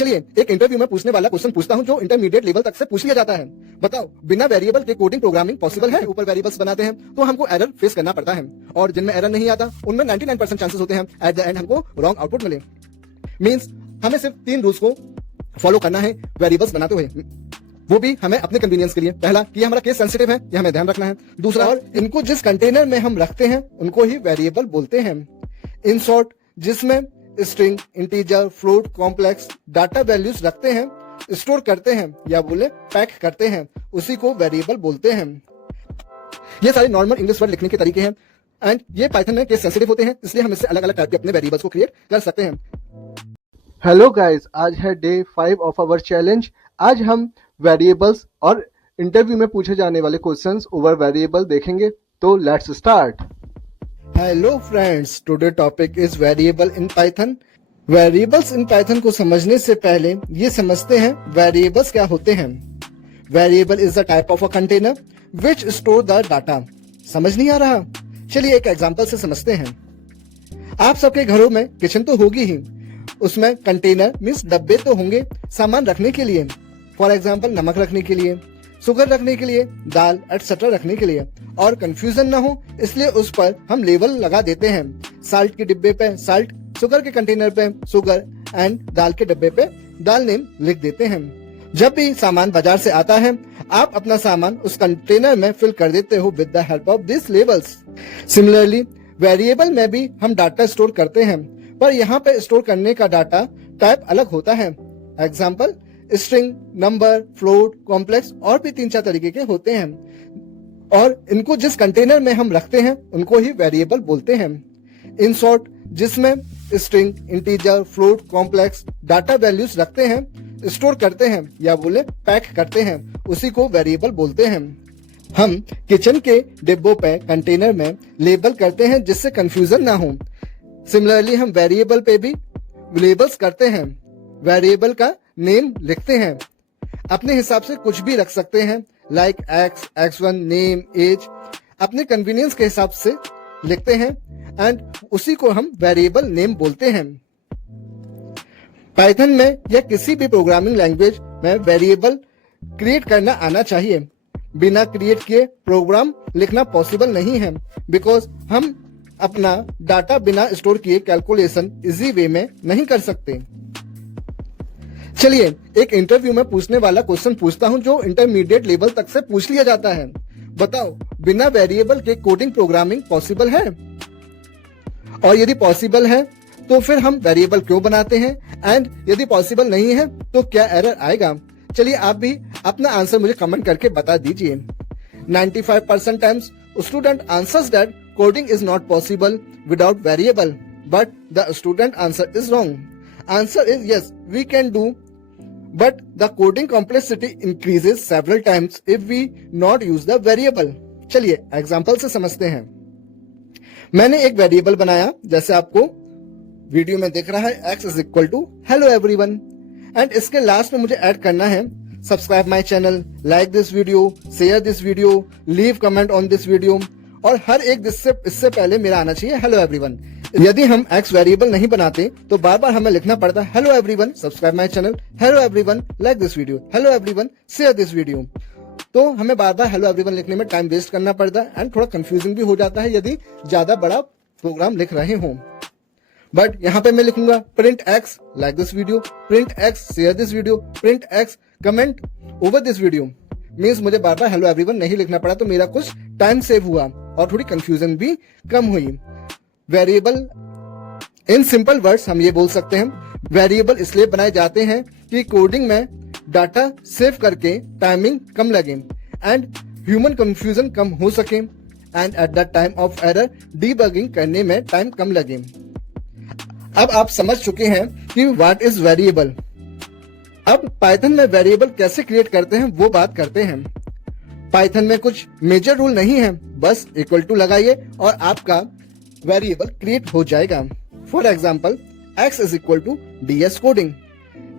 चलिए एक इंटरव्यू में पूछने वाला क्वेश्चन पूछता हूं जो इंटरमीडिएट लेवल तक से पूछ लिया जाता है। बताओ, बिना वेरिएबल के कोडिंग प्रोग्रामिंग पॉसिबल है? ऊपर वेरिएबल्स बनाते हैं तो हमको एरर फेस करना पड़ता है, और जिनमें एरर नहीं आता उनमें 99% चांसेस होते हैं एट द एंड हमको रॉन्ग आउटपुट मिले। मींस हमें सिर्फ 3 रूल्स को फॉलो करना है वेरिएबल्स बनाते हुए, वो भी हमें अपने कन्वीनियंस के लिए। पहला कि हमारा केस सेंसिटिव है, ये हमें ध्यान रखना है। दूसरा, और इनको जिस कंटेनर में हम रखते हैं उनको ही वेरिएबल बोलते हैं। इन शॉर्ट, जिसमें string, integer, float, complex data values रखते हैं, स्टोर करते हैं या बोले पैक करते हैं, उसी को वेरिएबल बोलते हैं। ये सारे नॉर्मल इंग्लिश वर्ड लिखने के तरीके हैं एंड ये पाइथन में केस सेंसिटिव होते हैं, इसलिए हम इससे अलग अलग टाइप के अपने वेरिएबल्स को क्रिएट कर सकते हैं। हेलो गाइस, आज है डे 5 ऑफ आवर चैलेंज। आज हम वेरिएबल्स और इंटरव्यू में पूछे जाने वाले क्वेश्चंस ओवर वेरिएबल देखेंगे। तो let's start. Hello friends, today topic is variable in Python. Variables in Python को समझने से पहले ये समझते हैं वेरिएबल्स क्या होते हैं। Variable is the type of a container which store the data. समझ नहीं आ रहा? चलिए एक एग्जांपल से समझते हैं। आप सबके घरों में किचन तो होगी ही, उसमें कंटेनर मीन्स डब्बे तो होंगे सामान रखने के लिए। फॉर एग्जाम्पल, नमक रखने के लिए, शुगर रखने के लिए, दाल एटसेट्रा रखने के लिए। और कंफ्यूजन ना हो इसलिए उस पर हम लेबल लगा देते हैं। साल्ट के डिब्बे पे साल्ट, शुगर के कंटेनर पे शुगर एंड दाल के डिब्बे पे दाल नेम लिख देते हैं। जब भी सामान बाजार से आता है, आप अपना सामान उस कंटेनर में फिल कर देते हो with the help of this labels. Similarly variable में भी हम डाटा स्टोर करते हैं, पर यहाँ पे स्टोर करने का डाटा टाइप अलग होता है। Example, string, number, float, complex और भी 3-4 तरीके के होते हैं, और इनको जिस कंटेनर में हम रखते हैं उनको ही वेरिएबल बोलते हैं। इन शॉर्ट, जिसमें string, integer, float, complex data values रखते हैं, स्टोर करते हैं या बोले पैक करते हैं, उसी को वेरिएबल बोलते हैं। हम किचन के डिब्बों पे कंटेनर में लेबल करते हैं जिससे कंफ्यूजन ना हो। सिमिलरली हम वेरिएबल पे भी लेबल्स करते हैं, वेरिएबल का नेम लिखते हैं। अपने हिसाब से कुछ भी रख सकते हैं, like x, x1, name, age, अपने कन्वीनियंस के हिसाब से लिखते हैं एंड उसी को हम वेरिएबल नेम बोलते हैं। पाइथन में या किसी भी प्रोग्रामिंग लैंग्वेज में वेरिएबल क्रिएट करना आना चाहिए। बिना क्रिएट किए प्रोग्राम लिखना पॉसिबल नहीं है, बिकॉज हम अपना डाटा बिना स्टोर किए कैलकुलेशन इजी वे में नहीं कर सकते। चलिए एक इंटरव्यू में पूछने वाला क्वेश्चन पूछता हूं जो इंटरमीडिएट लेवल तक से पूछ लिया जाता है। बताओ, बिना वेरिएबल के कोडिंग प्रोग्रामिंग पॉसिबल है? और यदि पॉसिबल है तो फिर हम वेरिएबल क्यों बनाते हैं, एंड यदि पॉसिबल नहीं है तो क्या एरर आएगा? चलिए आप भी अपना आंसर मुझे कमेंट करके बता दीजिए। 95% times student answers that coding is not possible without variable, but the student answer is wrong. Answer is yes, we can do, but the coding complexity increases several times if we not use the variable. चलिए example से समझते हैं। मैंने एक variable बनाया, जैसे आपको video में दिख रहा है, x is equal to hello everyone, and इसके लास्ट में मुझे ऐड करना है subscribe my channel, like this video, share this video, leave comment on this video, और हर एक इससे पहले मेरा आना चाहिए हेलो एवरीवन। यदि हम x वेरिएबल नहीं बनाते तो बार बार हमें लिखना पड़ता hello everyone subscribe my channel, hello everyone like this video, hello everyone share this video. तो हमें बार बार हेलो एवरीवन लिखने में टाइम वेस्ट करना पड़ता है एंड थोड़ा कंफ्यूजिंग भी हो जाता है यदि ज्यादा बड़ा प्रोग्राम लिख रहे हो। बट यहाँ पे मैं लिखूंगा print x like this video, print x share this video, print x comment over this video. Means मुझे बार बार हेलो एवरीवन नहीं लिखना पड़ा, तो मेरा कुछ टाइम सेव हुआ और थोड़ी कंफ्यूजन भी कम हुई। वेरिएबल इन सिंपल वर्ड्स हम ये बोल सकते हैं, वेरिएबल इसलिए बनाए जाते हैं कि कोडिंग में डाटा सेव करके टाइमिंग कम लगे एंड ह्यूमन कंफ्यूजन कम हो सके, and at the time of error debugging करने में टाइम कम लगे। अब आप समझ चुके हैं कि व्हाट इज वेरिएबल। अब पाइथन में वेरिएबल कैसे क्रिएट करते हैं वो बात करते हैं। पाइथन में कुछ मेजर रूल नहीं है, बस इक्वल टू लगाइए और आपका वेरिएबल क्रिएट हो जाएगा। For example, x is equal to ds coding.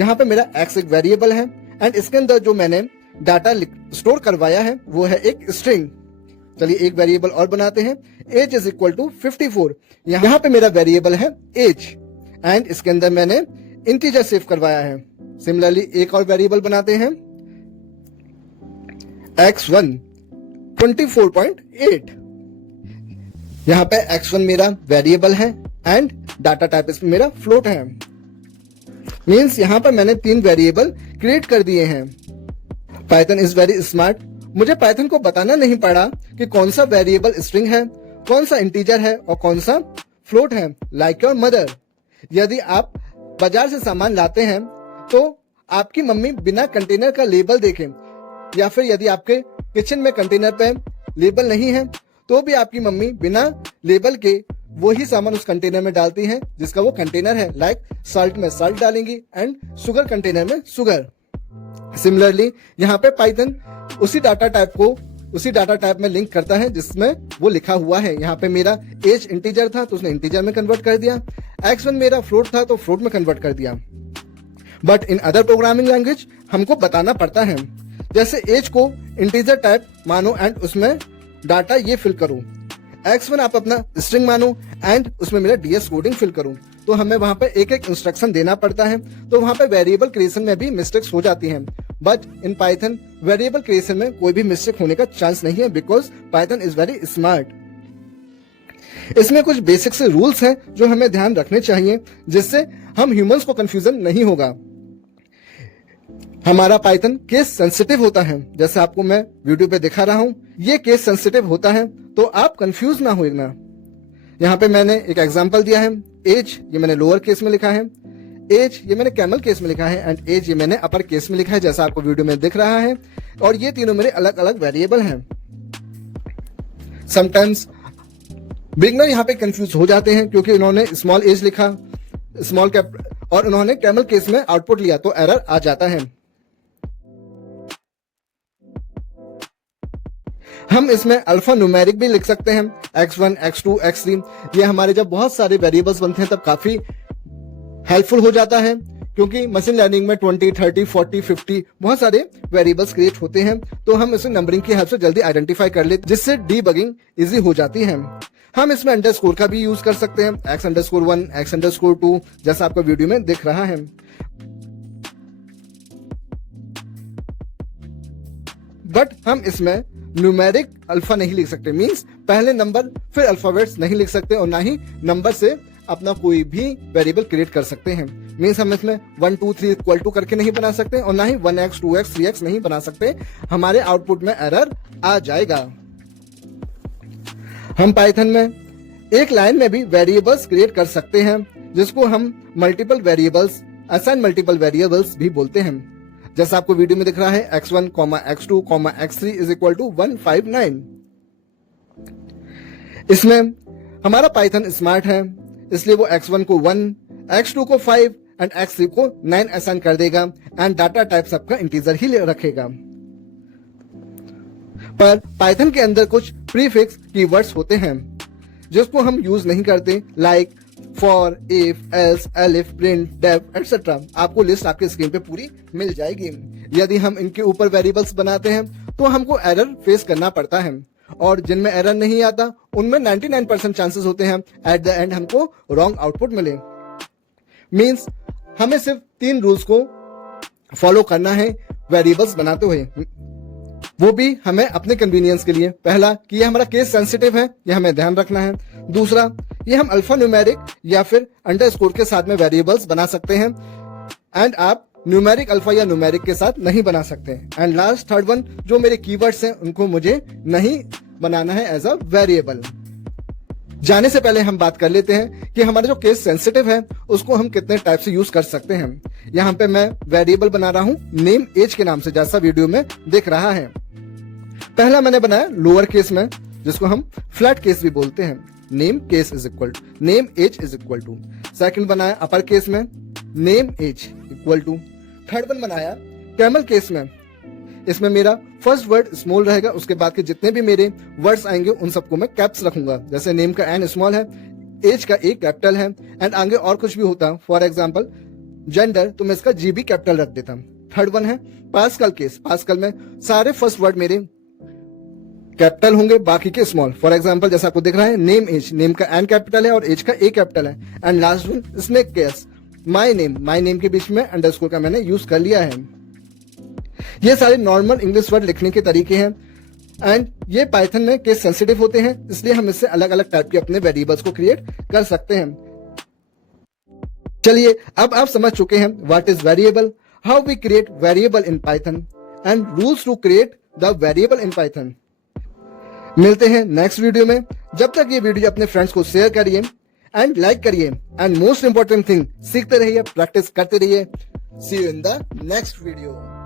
यहाँ पे मेरा x एक वेरिएबल है एंड इसके अंदर जो मैंने डाटा स्टोर करवाया है वो है एक स्ट्रिंग। चलिए एक वेरिएबल और बनाते हैं, एज इज इक्वल टू 54। यहाँ पे मेरा वेरिएबल है एज एंड इसके अंदर मैंने इंटीजर सेव करवाया है। सिमिलरली एक और वेरिएबल बनाते हैं x1 24.8। यहां पे x1 मेरा वेरिएबल है एंड डाटा टाइप इसमें मेरा फ्लोट है। मींस यहां पर मैंने 3 वेरिएबल क्रिएट कर दिए हैं। Python is very smart. मुझे पाइथन को बताना नहीं पड़ा कि कौन सा वेरिएबल स्ट्रिंग है, कौन सा इंटीजर है और कौन सा फ्लोट है। लाइक योर मदर, यदि आप बाजार से सामान लाते हैं तो आपकी मम्मी बिना कंटेनर का लेबल देखें, या फिर यदि आपके किचन में कंटेनर पे लेबल नहीं है तो भी आपकी मम्मी बिना लेबल के वही सामान उस कंटेनर में डालती हैं जिसका वो कंटेनर है। लाइक सॉल्ट में सॉल्ट डालेंगी एंड शुगर कंटेनर में शुगर। सिमिलरली यहाँ पे पाइथन उसी डाटा टाइप में लिंक करता है जिसमें वो लिखा हुआ है। यहाँ पे मेरा एज इंटीजर था तो उसने इंटीजर में कन्वर्ट कर दिया, x1 मेरा फ्लोट था तो फ्लोट में कन्वर्ट कर दिया। But in other programming language हमको बताना पड़ता है, जैसे एज को इंटीजर टाइप मानो एंड उसमें डाटा ये फिल करो, x1 आप अपना स्ट्रिंग मानो एंड उसमें मेरा डीएस कोडिंग फिल करूं, तो हमें वहां पे एक एक इंस्ट्रक्शन देना पड़ता है। तो वहां पे वेरिएबल क्रिएशन में भी मिस्टेक्स हो जाती हैं। But in Python variable creation में कोई भी मिस्टेक होने का चांस नहीं है, because Python is very smart. इसमें कुछ बेसिक से रूल्स हैं जो हमें ध्यान रखने चाहिए, जिससे हम ह्यूमंस को कंफ्यूजन नहीं होगा। हमारा पाइथन केस सेंसिटिव होता है, जैसे आपको मैं वीडियो पे दिखा रहा हूं, ये केस सेंसिटिव होता है तो आप कंफ्यूज ना होना। यहाँ पे मैंने एक एग्जांपल दिया है, एज ये मैंने लोअर केस में लिखा है, एज ये मैंने कैमल केस में लिखा है एंड एज ये मैंने अपर केस में लिखा है, जैसा आपको वीडियो में दिख रहा है। और ये तीनों मेरे अलग अलग वेरिएबल हैं। समटाइम्स बिगनर यहाँ पे कंफ्यूज हो जाते हैं क्योंकि उन्होंने स्मॉल एज लिखा, स्मॉल कैप और उन्होंने कैमल केस में आउटपुट लिया तो एरर आ जाता है। हम इसमें अल्फा न्यूमेरिक भी लिख सकते हैं, x1, x2, x3। ये हमारे जब बहुत सारे वेरिएबल्स बनते हैं तब काफी हेल्पफुल हो जाता है, क्योंकि मशीन लर्निंग में 20, 30, 40, 50 बहुत सारे वेरिएबल्स क्रिएट होते हैं, तो हम इसे नंबरिंग की हेल्प से जल्दी आइडेंटिफाई कर लेते, जिससे डीबगिंग इजी हो जाती है। हम इसमें अंडरस्कोर का भी यूज कर सकते हैं, x_1, x_2, जैसा आपको वीडियो में दिख रहा है। बट हम इसमें न्यूमेरिक अल्फा नहीं लिख सकते, मींस पहले नंबर फिर अल्फाबेट्स नहीं लिख सकते और ना ही नंबर से अपना कोई भी वेरिएबल क्रिएट कर सकते हैं। मींस हम इसमें 1, 2, 3 इक्वल टू करके नहीं बना सकते और ना ही 1x, 2x, 3x नहीं बना सकते, हमारे आउटपुट में एरर आ जाएगा। हम पाइथन में एक लाइन में भी वेरिएबल्स क्रिएट कर सकते हैं, जिसको हम multiple variables, assign multiple variables भी बोलते हैं। जैसा आपको वीडियो में दिख रहा है, x1, x2, x3 is equal to 159। इसमें हमारा पाइथन स्मार्ट है, इसलिए वो x1 को 1, x2 को 5 एंड x3 को 9 असाइन कर देगा एंड डाटा टाइप सबका इंटीजर ही रखेगा। पर पाइथन के अंदर कुछ प्रीफिक्स कीवर्ड्स होते हैं जिसको हम यूज नहीं करते, like for, if, else, elif, print, def etcetera. आपको लिस्ट आपके स्क्रीन पे पूरी मिल जाएगी। यदि हम इनके ऊपर वेरिएबल्स बनाते हैं तो हमको एरर फेस करना पड़ता है, और जिनमें एरर नहीं आता उनमें 99% चांसेस होते हैं एट द एंड हमको रॉन्ग आउटपुट मिले। मींस हमें सिर्फ 3 रूल्स को फॉलो करना है वेरिएबल्स बनाते हुए, वो भी हमें अपने कन्वीनियंस के लिए। पहला कि ये हमारा केस सेंसिटिव है, ये हमें ध्यान रखना है। दूसरा, ये हम अल्फा न्यूमेरिक या फिर अंडरस्कोर के साथ में वेरिएबल्स बना सकते हैं एंड आप न्यूमेरिक अल्फा या न्यूमेरिक के साथ नहीं बना सकते। एंड लास्ट थर्ड वन, जो मेरे कीवर्ड्स हैं उनको मुझे नहीं बनाना है एज अ वेरिएबल। जाने से पहले हम बात कर लेते हैं कि हमारा जो केस सेंसिटिव है उसको हम कितने टाइप से यूज कर सकते हैं। यहाँ पे मैं वेरिएबल बना रहा हूं नेम एज के नाम से, जैसा वीडियो में दिख रहा है। पहला मैंने बनाया लोअर केस में, जिसको हम फ्लैट केस भी बोलते हैं, name case is equal to name age is equal to. Second बनाया अपर केस में, name age equal to. Third one बनाया कैमल केस में, इसमें मेरा फर्स्ट वर्ड स्मॉल रहेगा, उसके बाद के जितने भी मेरे वर्ड्स आएंगे उन सबको मैं कैप्स रखूंगा। जैसे नेम का एन स्मॉल है, एज का ए कैपिटल है एंड आगे और कुछ भी होता, फॉर एग्जांपल जेंडर, तो मैं इसका जी भी कैपिटल रख देता। थर्ड वन है पास्कल केस, पास्कल में सारे फर्स्ट वर्ड मेरे कैपिटल होंगे, बाकी के स्मॉल। फॉर एग्जांपल जैसा आपको दिख रहा है नेम एज, नेम का एन कैपिटल है और एज का ए कैपिटल है। And last one snake case, my name के बीच में अंडरस्कोर का मैंने यूज कर लिया है। ये सारे नॉर्मल इंग्लिश वर्ड लिखने के तरीके हैं एंड ये पाइथन में केस सेंसिटिव होते हैं, इसलिए हम इससे अलग अलग टाइप के अपने वेरिएबल्स को क्रिएट कर सकते हैं। चलिए अब आप समझ चुके हैं what is variable, how we create variable in Python and rules to create the variable in Python. मिलते हैं नेक्स्ट वीडियो में। जब तक ये वीडियो अपने फ्रेंड्स को शेयर करिए एंड लाइक करिए एंड मोस्ट इंपॉर्टेंट थिंग, सीखते रहिए, प्रैक्टिस करते रहिए। See you in the next video.